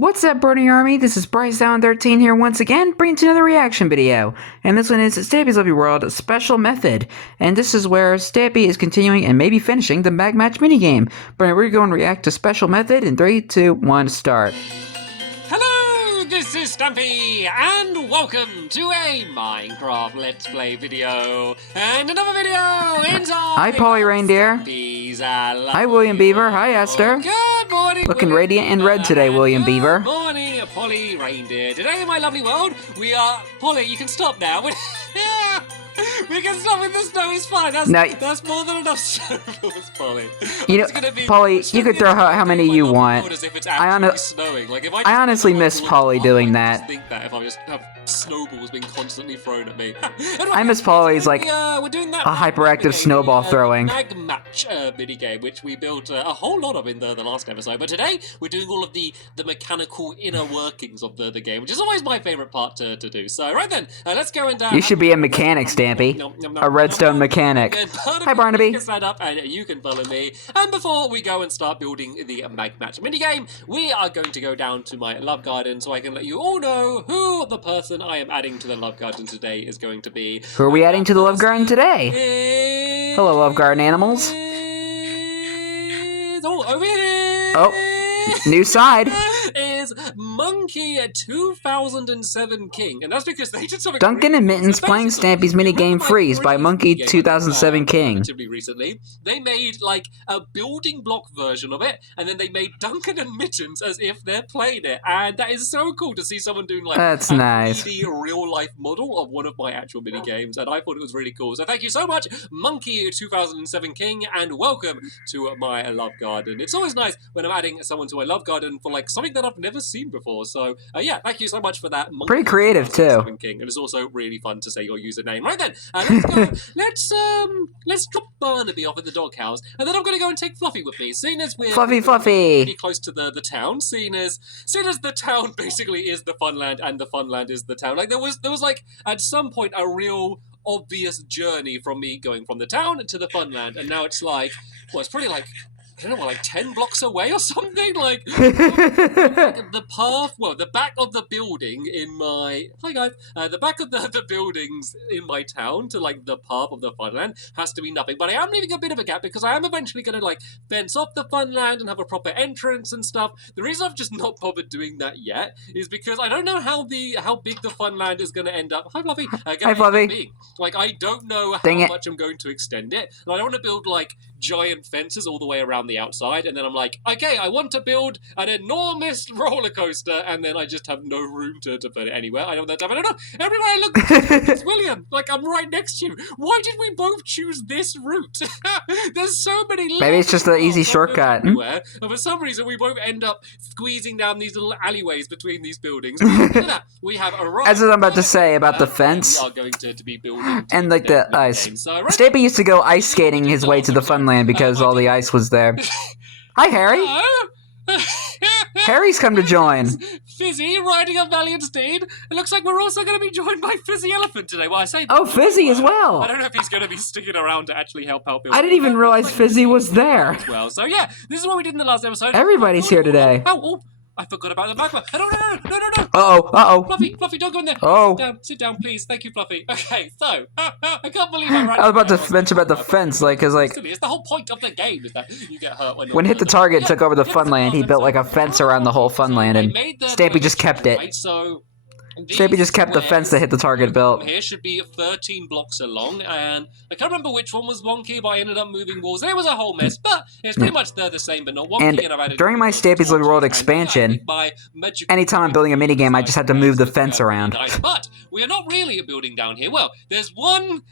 What's up, Burning Army? This is BryceAllen13 here once again, bringing to another reaction video. And this one is Stampy's Lovely World Special Method. And this is where Stampy is continuing and maybe finishing the Mag Match minigame. But we're going to react to Special Method in 3, 2, 1, start. Hello, this is Stampy, and welcome to a Minecraft Let's Play video, and another video inside. Hi, Polly Reindeer. Hi, William Beaver. Hi, Esther. Good morning. Looking radiant in red today, William Beaver. Good morning, Polly Reindeer. Today in my lovely world, we are... Polly, you can stop now. We can stop with the snow, it's fine. That's more than enough snow for us, Polly. You know, Polly, you could throw how many you want. I honestly miss Polly doing that. Think that if I just have snowballs being constantly thrown at me. I miss Polly's, like, we're doing that a hyperactive snowball throwing. Mag Match minigame, which we built a whole lot of in the last episode. But today, we're doing all of the mechanical inner workings of the game, which is always my favorite part to do. So, right then, let's go and... you should be a mechanic, Stampy. A redstone mechanic. Hi, Barnaby. You can up and you can follow me. And before we go and start building the Mag Match minigame, we are going to go down to my love garden so I can let you all know who the person I am adding to the love garden today is going to be. Who are we adding to the love garden today? Hello, love garden animals. Oh, over here. Oh, new side. Is Monkey 2007 King, and that's because they did something. Duncan and Mittens playing Stampy's minigame Freeze by Monkey 2007 King. Relatively recently, they made like a building block version of it, and then they made Duncan and Mittens as if they're playing it, and that is so cool to see someone doing like that's a nice 3D real life model of one of my actual minigames, and I thought it was really cool. So thank you so much, Monkey 2007 King, and welcome to my love garden. It's always nice when I'm adding someone to my love garden for like something that I've never seen before. So yeah, thank you so much for that. Monkey pretty creative too. King. And it's also really fun to say your username. Right then, let's go. Let's drop Barnaby off at the doghouse, and then I'm going to go and take Fluffy with me. Seeing as we're Fluffy, pretty close to the town, seeing as the town basically is the Funland and the Funland is the town. Like there was like at some point a real obvious journey from me going from the town to the Funland, and now it's like, well, it's probably like, I don't know, like 10 blocks away or something? Like, the path, well, the back of the building in my... Hi, guys. The back of the buildings in my town to, like, the path of the Funland has to be nothing. But I am leaving a bit of a gap because I am eventually going to, like, fence off the Funland and have a proper entrance and stuff. The reason I've just not bothered doing that yet is because I don't know how big the Funland is going to end up. Hi, Fluffy. Hi, Fluffy. Like, I don't know how much I'm going to extend it. And I don't want to build, like, giant fences all the way around the outside, and then I'm like, okay, I want to build an enormous roller coaster, and then I just have no room to put it anywhere. I don't know. Everywhere I look, it's William. Like, I'm right next to you. Why did we both choose this route? There's so many. Maybe it's just an easy shortcut. Everywhere, and for some reason, we both end up squeezing down these little alleyways between these buildings. Look at that. We have a road. As I'm about to say about the fence, we are going to be building and like the ice. So, Stampy used to go ice skating his way to the Funland because all the ice was there. Hi, Harry. Harry's come to join. Fizzy riding a valiant steed. It looks like we're also going to be joined by Fizzy Elephant today. Well, I say. Oh, Fizzy as well. I don't know if he's going to be sticking around to actually help out. I didn't even realize Fizzy was there. Well, so yeah, this is what we did in the last episode. Everybody's here today. Oh, I forgot about the backpack. No. Uh-oh. Fluffy, don't go in there. Oh. Sit down, please. Thank you, Fluffy. Okay, so, I can't believe I ran. I was about to mention about the fence, like, cause like... It's the whole point of the game is that you get hurt when... When Hit the Target took over the Funland, he built like a fence around the whole Funland, and Stampy just kept it. So... Stampy just kept the fence that Hit the Target built. Here should be 13 blocks along, and I can't remember which one was wonky, but I ended up moving walls. It was a whole mess, but it's pretty much the same, but not wonky. And during my Stampy's Lovely World expansion, anytime I'm building a minigame, I just had to move the fence around. But we are not really building down here. Well, there's one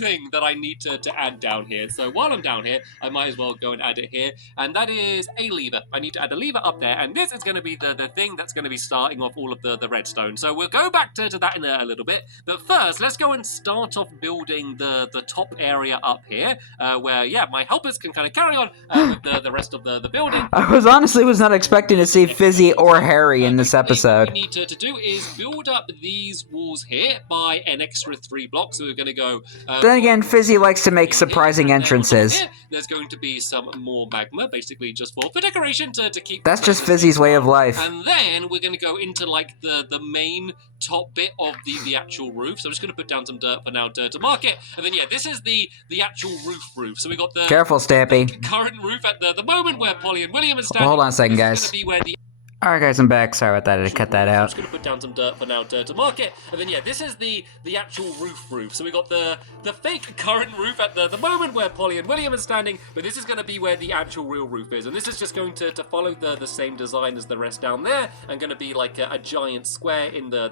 thing that I need to add down here. So while I'm down here, I might as well go and add it here, and that is a lever. I need to add a lever up there, and this is going to be the thing that's going to be starting off all of the redstone. So we'll go back to that in a little bit. But first, let's go and start off building the top area up here, where, yeah, my helpers can kind of carry on with the rest of the building. I was not expecting to see Fizzy or Harry in this episode. What we need to do is build up these walls here by an extra 3 blocks. So we're going to go... then again, Fizzy likes to make surprising entrances. There's going to be some more magma, basically just for decoration to keep... That's just Fizzy's way of life. And then we're going to go into, like, the main top bit of the actual roof. So I'm just going to put down some dirt for now to mark it. And then, yeah, this is the actual roof. So we got the... Careful, Stampy. The current roof at the moment where Polly and William are standing. Well, hold on a second, guys. This is going to be where the... Alright guys, I'm back. Sorry about that, I had to cut that I'm out. just going to put down some dirt for now to mark it. And then, yeah, this is the actual roof. So we got the fake current roof at the moment where Polly and William are standing, but this is going to be where the actual real roof is. And this is just going to follow the same design as the rest down there, and going to be like a giant square in the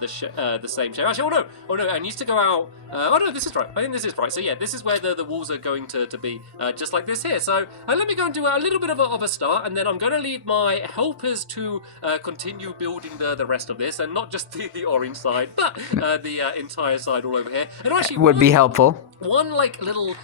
same shape. Actually, oh no, I need to go out. Oh no, this is right. I think this is right. So yeah, this is where the walls are going to be, just like this here. So let me go and do a little bit of a start, and then I'm going to leave my helpers to continue building the rest of this, and not just the orange side, but the entire side all over here. And actually, Would be helpful. One like little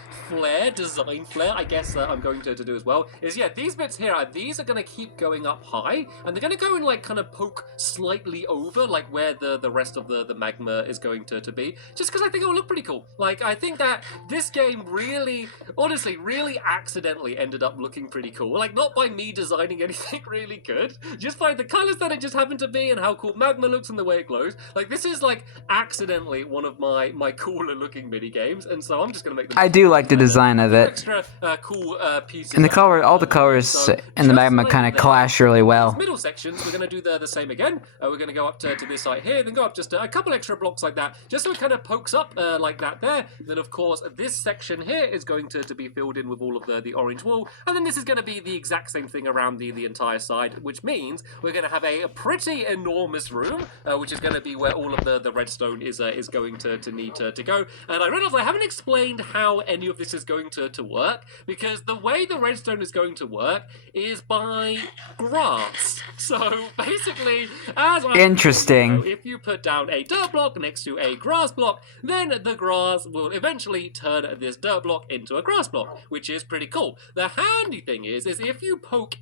design flare, I guess I'm going to do as well, is yeah, these bits here, these are going to keep going up high, and they're going to go and like kind of poke slightly over like where the rest of the magma is going to be, just because I think it will look pretty cool. Like, I think that this game really, honestly, really accidentally ended up looking pretty cool. Like, not by me designing anything really good, just by the colors that it just happened to be and how cool magma looks and the way it glows. Like, this is like accidentally one of my cooler looking mini games, and so I'm just going to make them. I do like the design of it. Extra cool pieces. And the color, all the colors in the magma kind of clash really well. Middle sections, we're going to do the same again. We're going to go up to this side here, then go up just a couple extra blocks like that, just so it kind of pokes up like that there. Then, of course, this section here is going to be filled in with all of the orange wool, and then this is going to be the exact same thing around the entire side, which means we're going to have a pretty enormous room, which is going to be where all of the redstone is going to need to go. And I realize I haven't explained how any of this is going to work, because the way the redstone is going to work is by grass. So basically, as I Interesting. if you put down a dirt block next to a grass block, then the grass will eventually turn this dirt block into a grass block, which is pretty cool. The handy thing is if you poke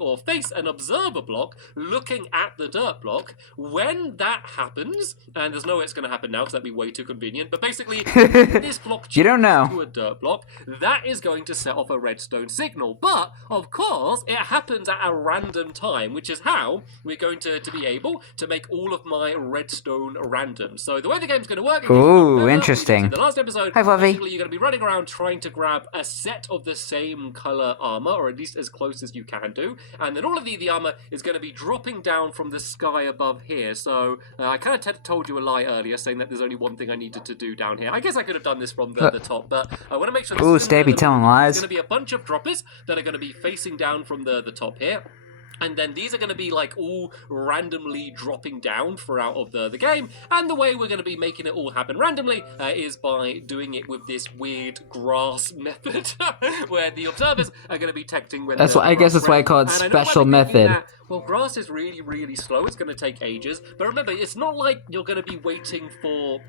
or face an observer block looking at the dirt block, when that happens, and there's no way it's going to happen now because that'd be way too convenient, but basically, this block You don't know. to a dirt block, that is going to set off a redstone signal. But, of course, it happens at a random time, which is how we're going to be able to make all of my redstone random. So the way the game's going to work... Ooh, interesting. In the last episode, Hi, Fluffy. basically you're going to be running around trying to grab a set of the same color armor, or at least as close as you can do, and then all of the armor is going to be dropping down from the sky above here. So I kind of told you a lie earlier, saying that there's only one thing I needed to do down here. I guess I could have done this from the top, but I want to make sure... Ooh, Stampy telling lies. There's going to be a bunch of droppers that are going to be facing down from the top here. And then these are going to be like all randomly dropping down throughout of the game. And the way we're going to be making it all happen randomly is by doing it with this weird grass method, where the observers are going to be detecting when I guess that's why I call it special method. Well, grass is really, really slow. It's going to take ages. But remember, it's not like you're going to be waiting for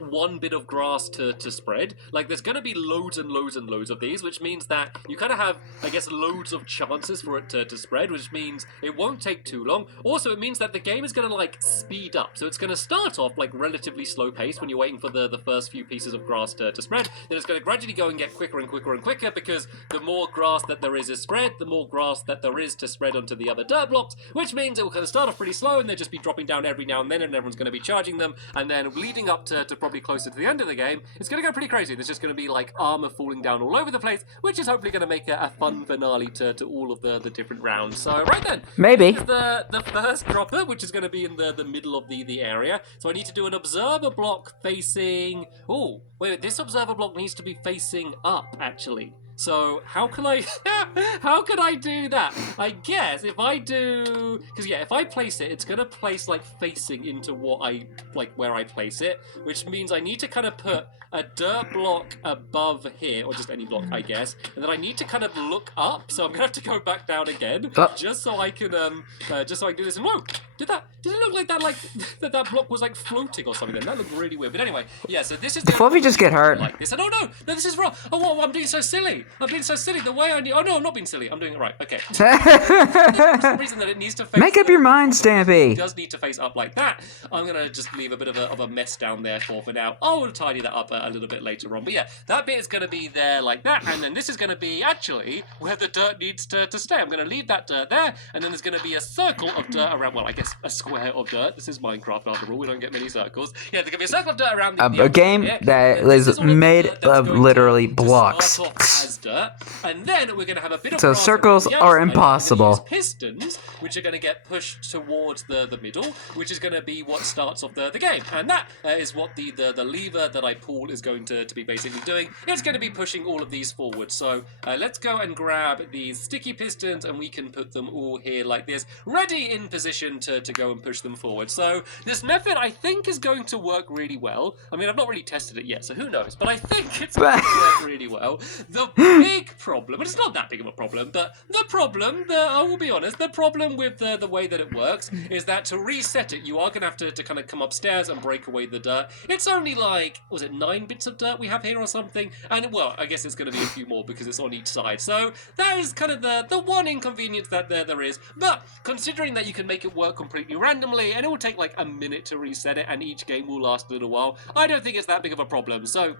one bit of grass to spread. Like, there's going to be loads and loads and loads of these, which means that you kind of have, I guess, loads of chances for it to spread, which means it won't take too long. Also, it means that the game is going to, like, speed up. So it's going to start off, like, relatively slow pace when you're waiting for the first few pieces of grass to spread. Then it's going to gradually go and get quicker and quicker and quicker, because the more grass that there is spread, the more grass that there is to spread onto the other dirt blocks, which means it will kind of start off pretty slow, and they'll just be dropping down every now and then, and everyone's going to be charging them, and then leading up to probably closer to the end of the game, it's going to go pretty crazy. There's just going to be like armor falling down all over the place, which is hopefully going to make a fun finale to all of the different rounds. So right then, maybe this is the first dropper, which is going to be in the middle of the area. So I need to do an observer block facing... Oh, wait, this observer block needs to be facing up, actually. So how can I do that? I guess if I do, because yeah, if I place it, it's gonna place like facing into where I place it, which means I need to kind of put a dirt block above here, or just any block, I guess, and then I need to kind of look up. So I'm gonna have to go back down again, just so I can do this. And whoa! Did it look like that? Like that block was like floating or something? Then that looked really weird. But anyway, yeah. So this is Did Fluffy just get hurt? like this. Oh no, this is wrong. Oh, I'm being so silly. I'm being so silly. The way I need. Oh no, I'm not being silly. I'm doing it right. Okay. For some reason that it needs to face. Make up your mind, Stampy. It does need to face up like that. I'm gonna just leave a bit of a mess down there for now. I will tidy that up a little bit later on. But yeah, that bit is gonna be there like that, and then this is gonna be actually where the dirt needs to stay. I'm gonna leave that dirt there, and then there's gonna be a circle of dirt around. Well, I guess a square of dirt. This is Minecraft after all. We don't get many circles. Yeah, there's gonna be a circle of dirt around a game that is made of literally blocks. As dirt, and then we're gonna have a bit of So circles are impossible. Pistons, which are gonna get pushed towards the middle, which is gonna be what starts off the game, and that is what the lever that I pull is going to be basically doing. It's going to be pushing all of these forward. So let's go and grab these sticky pistons, and we can put them all here like this, ready in position to go and push them forward. So this method, I think, is going to work really well. I mean, I've not really tested it yet, so who knows? But I think it's going to work really well. The big problem, and it's not that big of a problem, but the problem, I will be honest, the problem with the way that it works is that to reset it, you are going to have to kind of come upstairs and break away the dirt. It's only like, was it 9 bits of dirt we have here or something? And, well, I guess it's going to be a few more because it's on each side. So that is kind of the one inconvenience that there is. But considering that you can make it work completely randomly, and it will take like a minute to reset it, and each game will last a little while, I don't think it's that big of a problem. So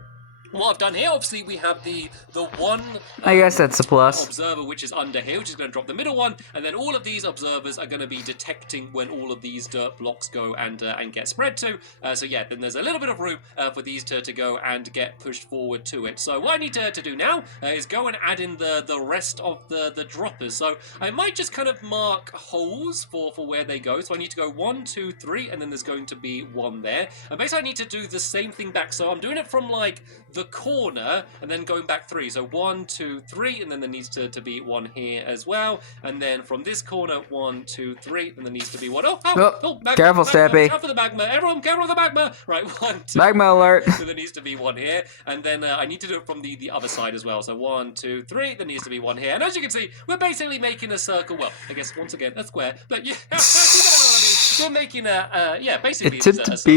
what I've done here, obviously, we have the one. I guess that's a plus. Observer, which is under here, which is going to drop the middle one, and then all of these observers are going to be detecting when all of these dirt blocks go and get spread to. So yeah, then there's a little bit of room for these to go and get pushed forward to it. So what I need to do now is go and add in the rest of the droppers. So I might just kind of mark holes for where they go. So I need to go 1, 2, 3, and then there's going to be one there. And basically, I need to do the same thing back. So I'm doing it from like the corner and then going back 3. So 1, 2, 3, and then there needs to be one here as well. And then from this corner, 1, 2, 3, and there needs to be one. Magma, careful, Stampy. Careful for the magma. Everyone, careful with the magma. Right, 1, 2. Magma alert. So there needs to be one here, and then I need to do it from the other side as well. So 1, 2, 3. There needs to be one here, and as you can see, we're basically making a circle. Well, I guess once again a square, but yeah, you know what I mean. We're making basically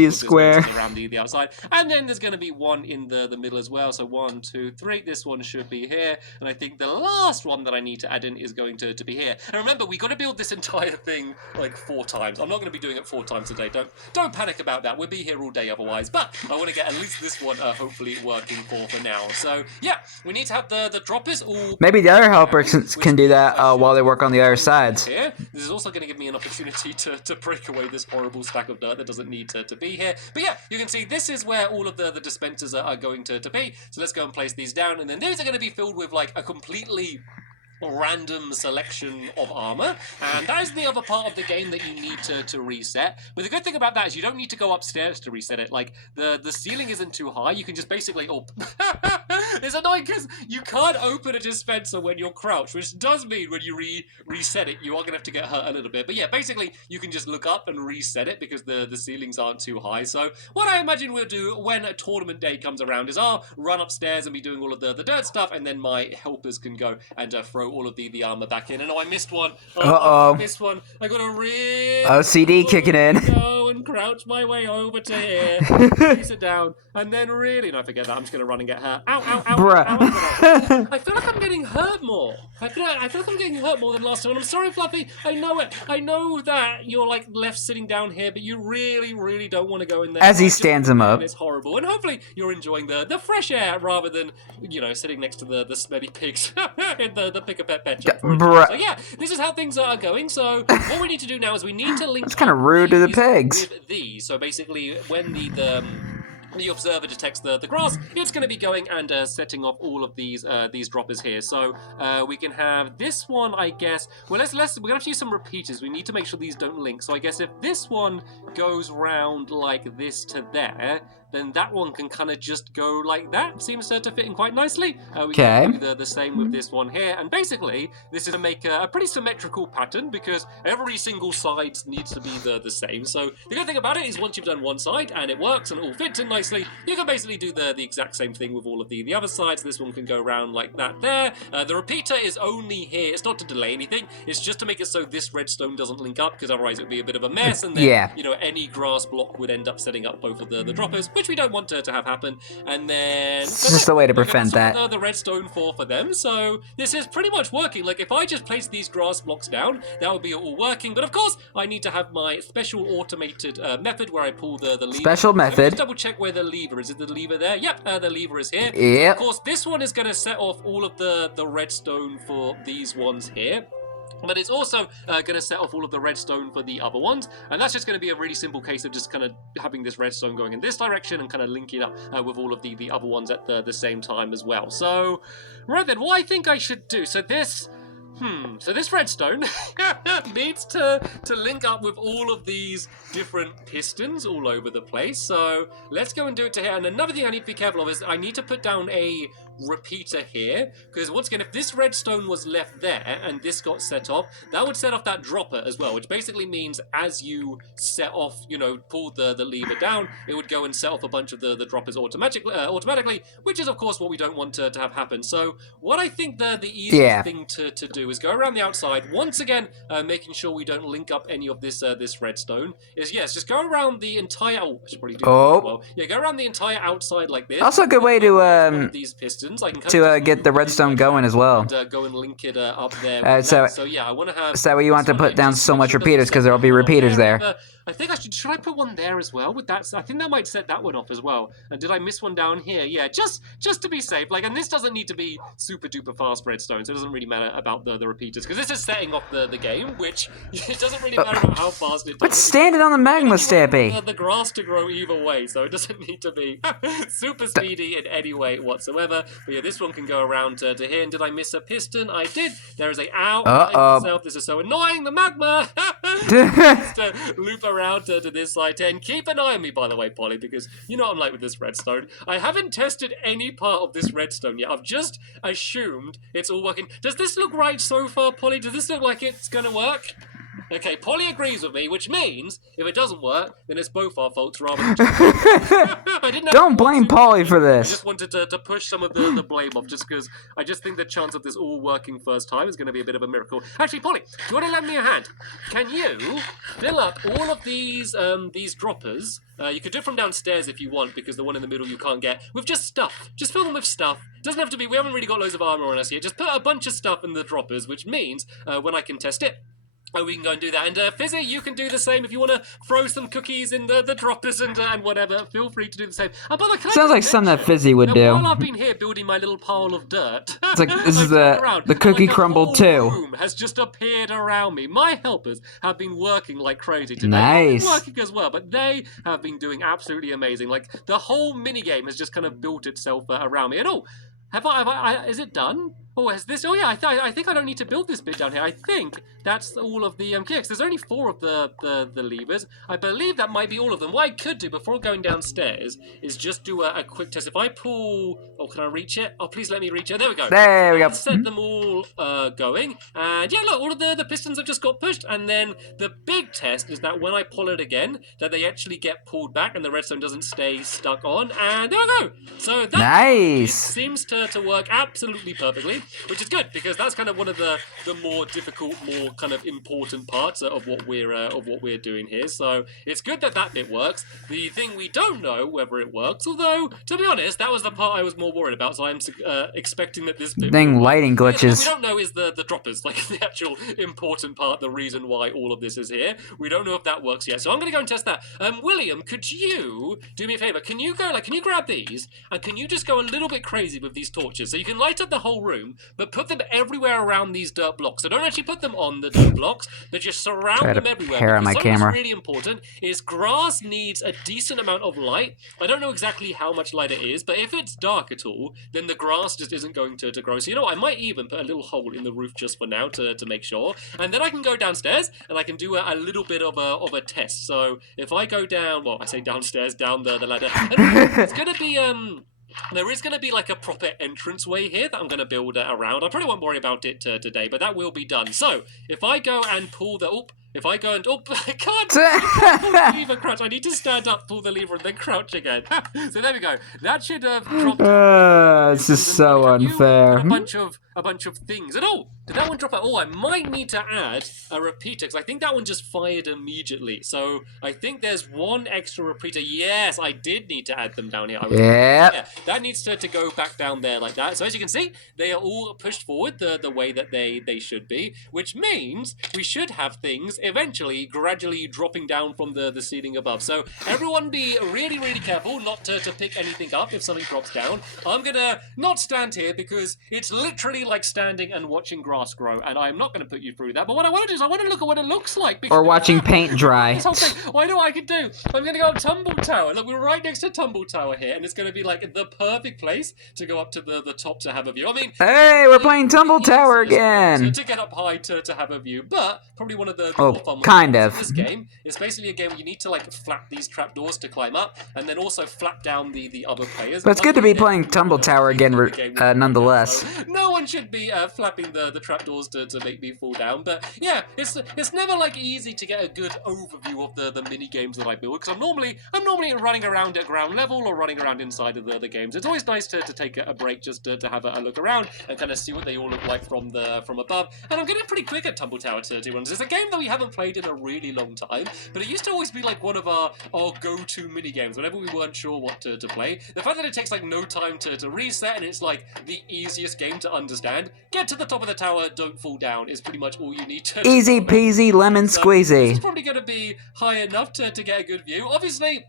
a square around the outside, and then there's going to be one in the middle as well. So 1, 2, 3. This one should be here, and I think the last one that I need to add in is going to be here. And remember, we got to build this entire thing like 4 times. I'm not going to be doing it 4 times a day. Don't panic about that. We'll be here all day otherwise. But I want to get at least this one hopefully working for now. So yeah, we need to have the droppers all. Maybe the other helpers can do that while they work on the other sides. Here, this is also going to give me an opportunity to break away this horrible stack of dirt that doesn't need to be here. But yeah, you can see this is where all of the dispensers are going to be. So let's go and place these down, and then these are going to be filled with like a completely random selection of armor, and that is the other part of the game that you need to reset. But the good thing about that is you don't need to go upstairs to reset it. Like the ceiling isn't too high. You can just basically it's annoying because you can't open a dispenser when you're crouched, which does mean when you reset it, you are gonna have to get hurt a little bit. But yeah, basically you can just look up and reset it because the ceilings aren't too high. So what I imagine we'll do when a tournament day comes around is I'll run upstairs and be doing all of the dirt stuff, and then my helpers can go and throw all of the armor back in. And I missed one. I missed one. I got a real OCD kicking in. Go and crouch my way over to here. Place it down, and then really, no, forget that. I'm just gonna run and get hurt. Ow, ow, ow, Bruh. ow. I feel like I'm getting hurt more. I feel like I'm getting hurt more than last time. And I'm sorry, Fluffy. I know it. I know that you're like left sitting down here, but you really, really don't want to go in there. As he stands him up. It's horrible. And hopefully you're enjoying the fresh air rather than sitting next to the smelly pigs in the pick a pet pet shop. So yeah, this is how things are going. So what we need to do now is we need to link. That's kind of rude to the pigs. With these. So basically, when the observer detects the grass, it's going to be going and setting off all of these droppers here. So we can have this one, I guess. Well, we're going to have to use some repeaters. We need to make sure these don't link. So I guess if this one goes round like this to there, then that one can kind of just go like that. Seems to fit in quite nicely. We Okay. can do the same with this one here. And basically, this is to make a pretty symmetrical pattern because every single side needs to be the same. So the good thing about it is once you've done one side and it works and it all fits in nicely, you can basically do the exact same thing with all of the other sides. This one can go around like that there. The repeater is only here. It's not to delay anything. It's just to make it so this redstone doesn't link up because otherwise it would be a bit of a mess. And then, you know, any grass block would end up setting up both of the droppers, which we don't want to have happen. And then it's just a way to prevent that. The redstone for them. So this is pretty much working. Like if I just place these grass blocks down, that would be all working. But of course, I need to have my special automated method where I pull the lever. Special method. Let me just double check where the lever is. Is the lever there? Yep, the lever is here. Yep. So of course, this one is going to set off all of the redstone for these ones here. But it's also going to set off all of the redstone for the other ones. And that's just going to be a really simple case of just kind of having this redstone going in this direction and kind of linking up with all of the other ones at the same time as well. So, right then, what I think I should do. So this redstone needs to link up with all of these different pistons all over the place. So let's go and do it to here. And another thing I need to be careful of is I need to put down a repeater here, because once again, if this redstone was left there and this got set off, that would set off that dropper as well, which basically means as you set off, you know, pull the lever down, it would go and set off a bunch of the droppers automatically, which is of course what we don't want to have happen. So what I think the easiest thing to do is go around the outside, once again making sure we don't link up any of this redstone, is just go around the entire, I should probably do that as well. Yeah, go around the entire outside like this. Also a good way to these pistons. I can get the redstone going as well. And, go and link it up there. So yeah, I want to have. So you want to put down so much repeaters because there will be repeaters there. I think should I put one there as well? With that, I think that might set that one off as well. And did I miss one down here? Yeah, just to be safe. Like, and this doesn't need to be super duper fast redstone, so it doesn't really matter about the repeaters because this is setting off the game, which it doesn't really matter about how fast it does. But standing on the magma, Stampy. The grass to grow either way, so it doesn't need to be super speedy in any way whatsoever. But yeah, this one can go around to here. And did I miss a piston? I did. There is a ow. This is so annoying. The magma. Just to loop around to this side 10. Keep an eye on me, by the way, Polly, because you know what I'm like with this redstone. I haven't tested any part of this redstone yet. I've just assumed it's all working. Does this look right so far, Polly? Does this look like it's gonna work? Okay, Polly agrees with me, which means if it doesn't work, then it's both our faults rather than just I didn't Don't blame Polly for I this. just wanted to push some of the blame off, just because I just think the chance of this all working first time is going to be a bit of a miracle. Actually, Polly, do you want to lend me a hand? Can you fill up all of these droppers? You could do it from downstairs if you want, because the one in the middle you can't get, with just stuff. Just fill them with stuff. Doesn't have to be, we haven't really got loads of armor on us here. Just put a bunch of stuff in the droppers, which means when I can test it, we can go and do that. And Fizzy, you can do the same if you want to throw some cookies in the droppers and whatever. Feel free to do the same. By the way, sounds like something that Fizzy would do. While I've been here building my little pile of dirt, it's like this is the cookie crumble too. Room has just appeared around me. My helpers have been working like crazy today. Nice. I've been working as well, but they have been doing absolutely amazing. Like the whole mini game has just kind of built itself around me. And have I? Is it done? Oh, has this? Oh yeah, I think I don't need to build this bit down here. I think that's all of the clicks. There's only 4 of the levers. I believe that might be all of them. What I could do before going downstairs is just do a quick test. If I pull, can I reach it? Oh, please let me reach it. There we go. There we go. Set them all going, and yeah, look, all of the pistons have just got pushed. And then the big test is that when I pull it again, that they actually get pulled back and the redstone doesn't stay stuck on. And there we go. So that nice. Seems to work absolutely perfectly. Which is good, because that's kind of one of the more difficult, more kind of important parts of what we're doing here. So it's good that bit works. The thing we don't know whether it works, although to be honest, that was the part I was more worried about. So I'm expecting that this bit lighting glitches. What we don't know is the droppers, like the actual important part, the reason why all of this is here. We don't know if that works yet. So I'm going to go and test that. William, could you do me a favor? Can you grab these and can you just go a little bit crazy with these torches so you can light up the whole room? But put them everywhere around these dirt blocks. So don't actually put them on on the dirt blocks, but just surround Try to them everywhere. pair on my Something camera. that's really important is grass needs a decent amount of light. I don't know exactly how much light it is, but if it's dark at all, then the grass just isn't going to grow. So you know what? I might even put a little hole in the roof just for now to make sure, and then I can go downstairs and I can do a little bit of a test. So if I go down, well, I say downstairs, down the ladder, it's gonna be there is going to be like a proper entranceway here that I'm going to build around. I probably won't worry about it today, but that will be done. So if I go and pull the if I go and I can't pull the lever, crouch. I need to stand up, pull the lever, and then crouch again. So there we go. That should have dropped. This is so unfair. A bunch of things. And did that one drop out? I might need to add a repeater because I think that one just fired immediately. So I think there's one extra repeater. Yes, I did need to add them down here. Yeah, that needs to go back down there like that. So as you can see, they are all pushed forward the way that they should be, which means we should have things eventually gradually dropping down from the ceiling above. So everyone be really, really careful not to pick anything up if something drops down. I'm gonna not stand here because it's literally like standing and watching grass grow, and I'm not going to put you through that. But what I want to do is I want to look at what it looks like. Or watching paint dry. This whole thing. Well, I know what I can do. I'm going to go up Tumble Tower. Look, we're right next to Tumble Tower here, and it's going to be like the perfect place to go up to the top to have a view. I mean, hey, we're playing Tumble Tower again. To get up high to have a view, but probably one of the more fun kind of. This game is basically a game where you need to like flap these trapdoors to climb up, and then also flap down the other players. But it's good to be playing Tumble Tower again, nonetheless. So no one should be flapping the trapdoors to make me fall down. But yeah, it's never like easy to get a good overview of the mini games that I build because I'm normally running around at ground level or running around inside of the games. It's always nice to take a break just to have a look around and kind of see what they all look like from above. And I'm getting pretty quick at Tumble Tower to be honest. It's a game that we haven't played in a really long time, but it used to always be like one of our go-to mini games whenever we weren't sure what to play. The fact that it takes like no time to reset and it's like the easiest game to understand. Get to the top of the tower, don't fall down is pretty much all you need to easy peasy lemon squeezy. It's probably going to be high enough to get a good view. Obviously,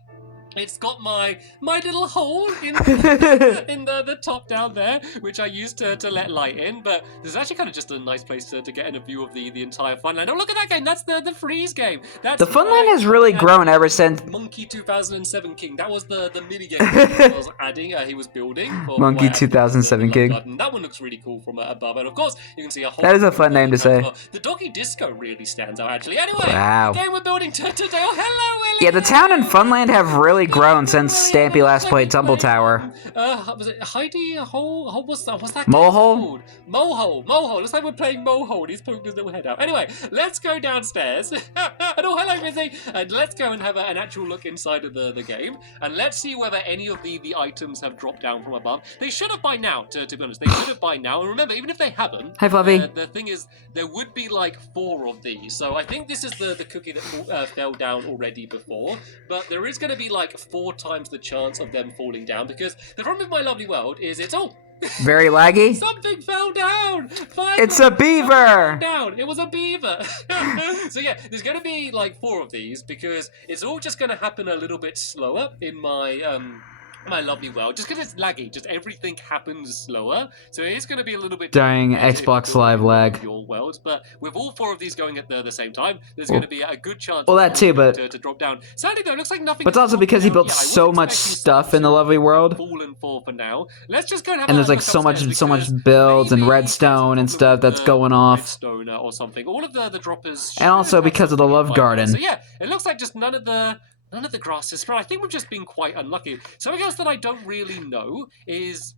it's got my little hole in the top down there, which I used to let light in, but this is actually kind of just a nice place to get a view of the entire Funland. Oh, look at that game! That's the freeze game. That's the Funland has really grown ever since Monkey 2007 King. That was the mini game he was adding. He was building for Monkey 2007 King. Garden. That one looks really cool from above, and of course you can see a whole. That is a fun name to say. The Doggy Disco really stands out actually. Anyway, wow. The game we're building today. Oh, hello, Willie. Yeah, the town and Funland have really grown since Stampy last played Tumble Tower. Was it Heidi Hole? What's that? Mohole? Mohole. Looks like we're playing Mohole. He's poking his little head out. Anyway, let's go downstairs. And hello, Mizzy. And let's go and have an actual look inside of the game. And let's see whether any of the items have dropped down from above. They should have by now, to be honest. They should have by now. And remember, even if they haven't, hi, Fluffy. The thing is, there would be like 4 of these. So I think this is the cookie that fell down already before. But there is going to be like 4 times the chance of them falling down because the problem with my lovely world is it's very laggy. Something fell down. It's a beaver. Down. It was a beaver. So yeah, there's going to be like 4 of these because it's all just going to happen a little bit slower in my lovely world, just because it's laggy, just everything happens slower, so it is going to be a little bit dying Xbox Live lag. Your worlds, but with all 4 of these going at the same time, there's going to be a good chance. Well, that too, but to drop down. Sadly, though, it looks like nothing. But it's also because he built so much stuff in the lovely world. Fallen for now. Let's just go and have and there's like so much builds and redstone and stuff that's going off. Redstone or something. All of the droppers. And also because of the love garden. So yeah, it looks like just none of the grass is spread. I think we've just been quite unlucky. Something else that I don't really know is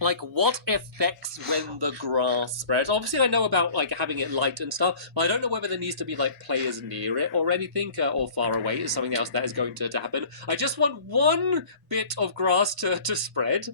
like what affects when the grass spreads. Obviously I know about like having it light and stuff, but I don't know whether there needs to be like players near it or anything or far away is something else that is going to happen. I just want one bit of grass to spread.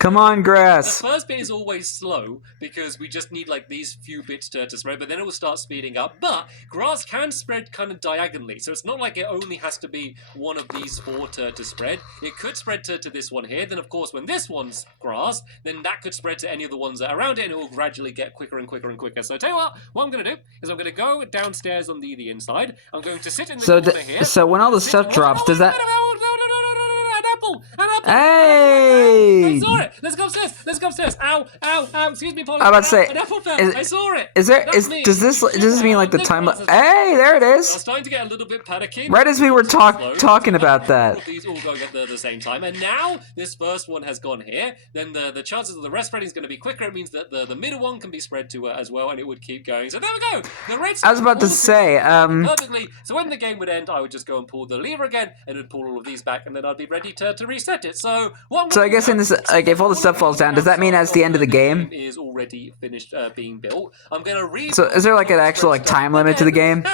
Come on, grass. The first bit is always slow because we just need like these few bits to spread, but then it will start speeding up. But grass can spread kind of diagonally, so it's not like it only has to be one of these 4 to spread. It could spread to this one here. Then of course when this one's grass, then that could spread to any of the ones that are around it, and it will gradually get quicker and quicker and quicker. So I tell you what I'm going to do is I'm going to go downstairs on the inside. I'm going to sit in the corner here. So when all the stuff drops, does that... At that apple! An apple! Hey! I saw it! Let's go upstairs! Let's go upstairs! Ow! Ow! Ow! Excuse me, Polly. I'm about to say, an apple fell! I saw it! Does Me. this mean like the time? Hey, there it I is. was starting to get a little bit panicky. Right as we were talking about that. All of these all going at the same time, and now this first one has gone here. Then the chances of the rest spreading is going to be quicker. It means that the middle one can be spread to as well, and it would keep going. So there we go. The red. I was about to say, perfectly. So when the game would end, I would just go and pull the lever again, and it would pull all of these back, and then I'd be ready to reset it. So what? So I guess in this, like, if all the stuff falls down, does that mean that's the end of the game? Is already finished being built. I'm gonna read. So is there like an actual like time limit to the game?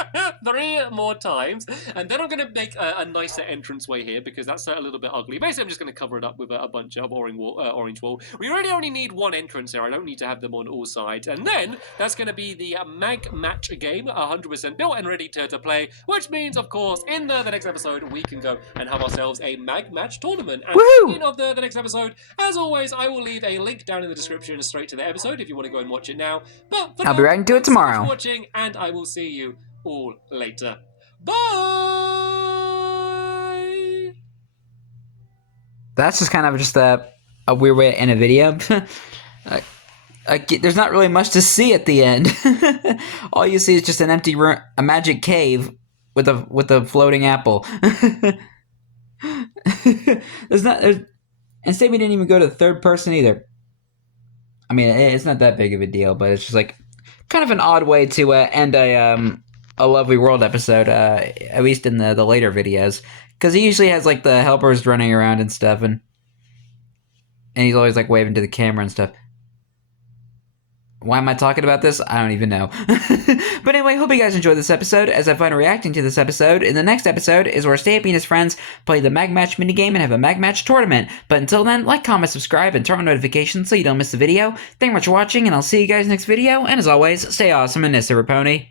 3 more times, and then I'm going to make a nicer entranceway here because that's a little bit ugly. Basically, I'm just going to cover it up with a bunch of orange wall. We really only need one entrance here. I don't need to have them on all sides. And then that's going to be the mag match game, 100% built and ready to play, which means, of course, in the next episode, we can go and have ourselves a mag match tournament. And speaking of the next episode, as always, I will leave a link down in the description straight to the episode if you want to go and watch it now. But I'll be right into it tomorrow. Thanks for watching, and I will see you all later. Bye! That's just kind of just a weird way to end a video. There's not really much to see at the end. All you see is just an empty room, a magic cave with a floating apple. And Stampy didn't even go to the third person either. I mean, it's not that big of a deal, but it's just like kind of an odd way to end a Lovely World episode, at least in the later videos, because he usually has like the helpers running around and stuff, and he's always like waving to the camera and stuff. Why am I talking about this? I don't even know. But anyway, hope you guys enjoyed this episode, as I find reacting to this episode. In the next episode is where Stampy and his friends play the Mag Match minigame and have a Mag Match tournament. But until then, like, comment, subscribe, and turn on notifications so you don't miss the video. Thank you much for watching, and I'll see you guys next video. And as always, stay awesome and Nissa Raponi.